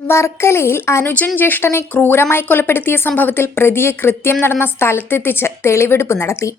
വർക്കലയിൽ അനുജൻ ജ്യേഷ്ഠനെ ക്രൂരമായി കൊലപ്പെടുത്തിയ സംഭവത്തിൽ പ്രതിയെ കൃത്യം നടന്ന സ്ഥലത്തെത്തിച്ച് തെളിവെടുപ്പ് നടത്തി.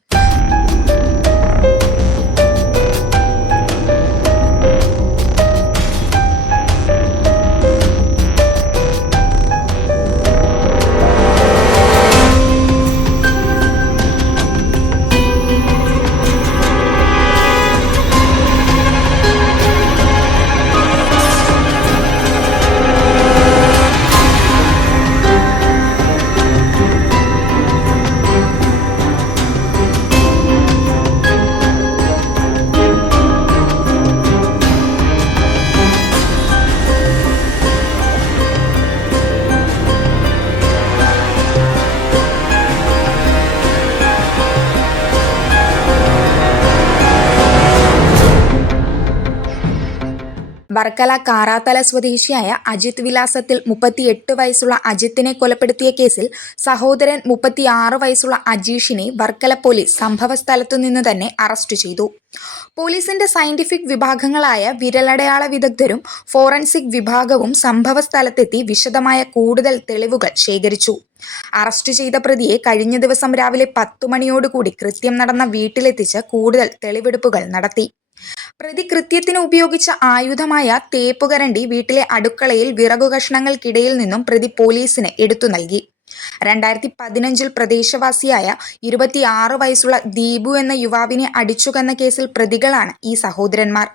വർക്കല കാറാത്തല സ്വദേശിയായ അജിത് വിലാസത്തിൽ 38 വയസ്സുള്ള അജിത്തിനെ കൊലപ്പെടുത്തിയ കേസിൽ സഹോദരൻ 36 വയസ്സുള്ള അജീഷിനെ വർക്കല പോലീസ് സംഭവസ്ഥലത്തു നിന്ന് തന്നെ അറസ്റ്റ് ചെയ്തു. പോലീസിന്റെ സയന്റിഫിക് വിഭാഗങ്ങളായ വിരലടയാള വിദഗ്ധരും ഫോറൻസിക് വിഭാഗവും സംഭവസ്ഥലത്തെത്തി വിശദമായ കൂടുതൽ തെളിവുകൾ ശേഖരിച്ചു. അറസ്റ്റ് ചെയ്ത പ്രതിയെ കഴിഞ്ഞ ദിവസം രാവിലെ 10 മണിയോടുകൂടി കൃത്യം നടന്ന വീട്ടിലെത്തിച്ച് കൂടുതൽ തെളിവെടുപ്പുകൾ നടത്തി. പ്രതി കൃത്യത്തിന് ഉപയോഗിച്ച ആയുധമായ തേപ്പുകരണ്ടി വീട്ടിലെ അടുക്കളയിൽ വിറകുകഷ്ണങ്ങൾക്കിടയിൽ നിന്നും പ്രതി പോലീസിന് എടുത്തു നൽകി. 2015 പ്രദേശവാസിയായ 26 വയസ്സുള്ള ദീപു എന്ന യുവാവിനെ അടിച്ചുകൊന്ന കേസിൽ പ്രതികളാണ് ഈ സഹോദരന്മാർ.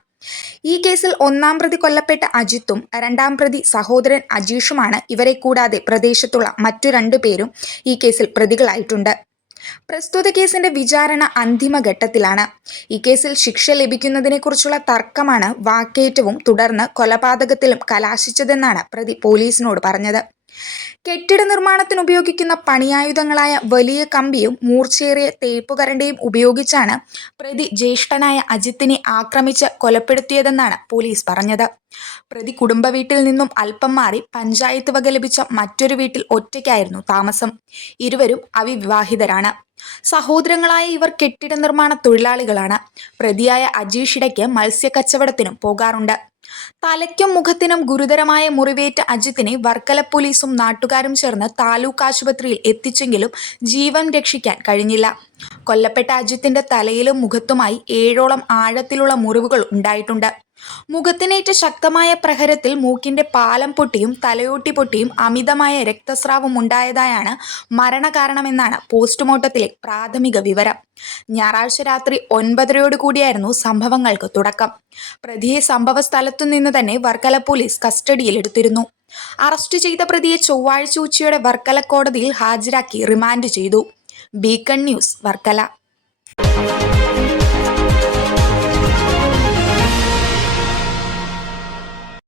ഈ കേസിൽ 1-ാം പ്രതി കൊല്ലപ്പെട്ട അജിത്തും 2-ാം പ്രതി സഹോദരൻ അജീഷുമാണ്. ഇവരെ കൂടാതെ പ്രദേശത്തുള്ള മറ്റു 2 പേരും ഈ കേസിൽ പ്രതികളായിട്ടുണ്ട്. പ്രസ്തുത കേസിന്റെ വിചാരണ അന്തിമഘട്ടത്തിലാണ്. ഈ കേസിൽ ശിക്ഷ ലഭിക്കുന്നതിനെക്കുറിച്ചുള്ള തർക്കമാണ് വാക്കേറ്റവും തുടർന്ന് കൊലപാതകത്തിലും കലാശിച്ചതെന്നാണ് പ്രതി പോലീസിനോട് പറഞ്ഞത്. കെട്ടിട നിർമ്മാണത്തിന് ഉപയോഗിക്കുന്ന പണിയായുധങ്ങളായ വലിയ കമ്പിയും മൂർച്ചയേറിയ തേപ്പുകരണ്ടിയും ഉപയോഗിച്ചാണ് പ്രതി ജ്യേഷ്ഠനായ അജിത്തിനെ ആക്രമിച്ച് കൊലപ്പെടുത്തിയതെന്നാണ് പോലീസ് പറഞ്ഞത്. പ്രതി കുടുംബ വീട്ടിൽ നിന്നും അല്പം മാറി പഞ്ചായത്ത് വക ലഭിച്ച മറ്റൊരു വീട്ടിൽ ഒറ്റയ്ക്കായിരുന്നു താമസം. ഇരുവരും അവിവാഹിതരാണ്. സഹോദരങ്ങളായ ഇവർ കെട്ടിട നിർമ്മാണ തൊഴിലാളികളാണ്. പ്രതിയായ അജീഷ് ഇടയ്ക്ക് മത്സ്യക്കച്ചവടത്തിനും പോകാറുണ്ട്. തലയ്ക്കും മുഖത്തിനും ഗുരുതരമായ മുറിവേറ്റ അജിത്തിനെ വർക്കല പോലീസും നാട്ടുകാരും ചേർന്ന് താലൂക്ക് ആശുപത്രിയിൽ എത്തിച്ചെങ്കിലും ജീവൻ രക്ഷിക്കാൻ കഴിഞ്ഞില്ല. കൊല്ലപ്പെട്ട അജിത്തിന്റെ തലയിലും മുഖത്തുമായി 7ഓളം ആഴത്തിലുള്ള മുറിവുകൾ ഉണ്ടായിട്ടുണ്ട്. മുഖത്തിനേറ്റ ശക്തമായ പ്രഹരത്തിൽ മൂക്കിന്റെ പാലം പൊട്ടിയും തലയോട്ടി പൊട്ടിയും അമിതമായ രക്തസ്രാവം ഉണ്ടായതായാണ് മരണകാരണമെന്നാണ് പോസ്റ്റ്മോർട്ടത്തിലെ പ്രാഥമിക വിവരം. ഞായറാഴ്ച രാത്രി 9:30 സംഭവങ്ങൾക്ക് തുടക്കം. പ്രതിയെ സംഭവ സ്ഥലത്തു നിന്ന് തന്നെ വർക്കല പോലീസ് കസ്റ്റഡിയിലെടുത്തിരുന്നു. അറസ്റ്റ് ചെയ്ത പ്രതിയെ ചൊവ്വാഴ്ച ഉച്ചയോടെ വർക്കല കോടതിയിൽ ഹാജരാക്കി റിമാൻഡ് ചെയ്തു. Beacon news, Varkala.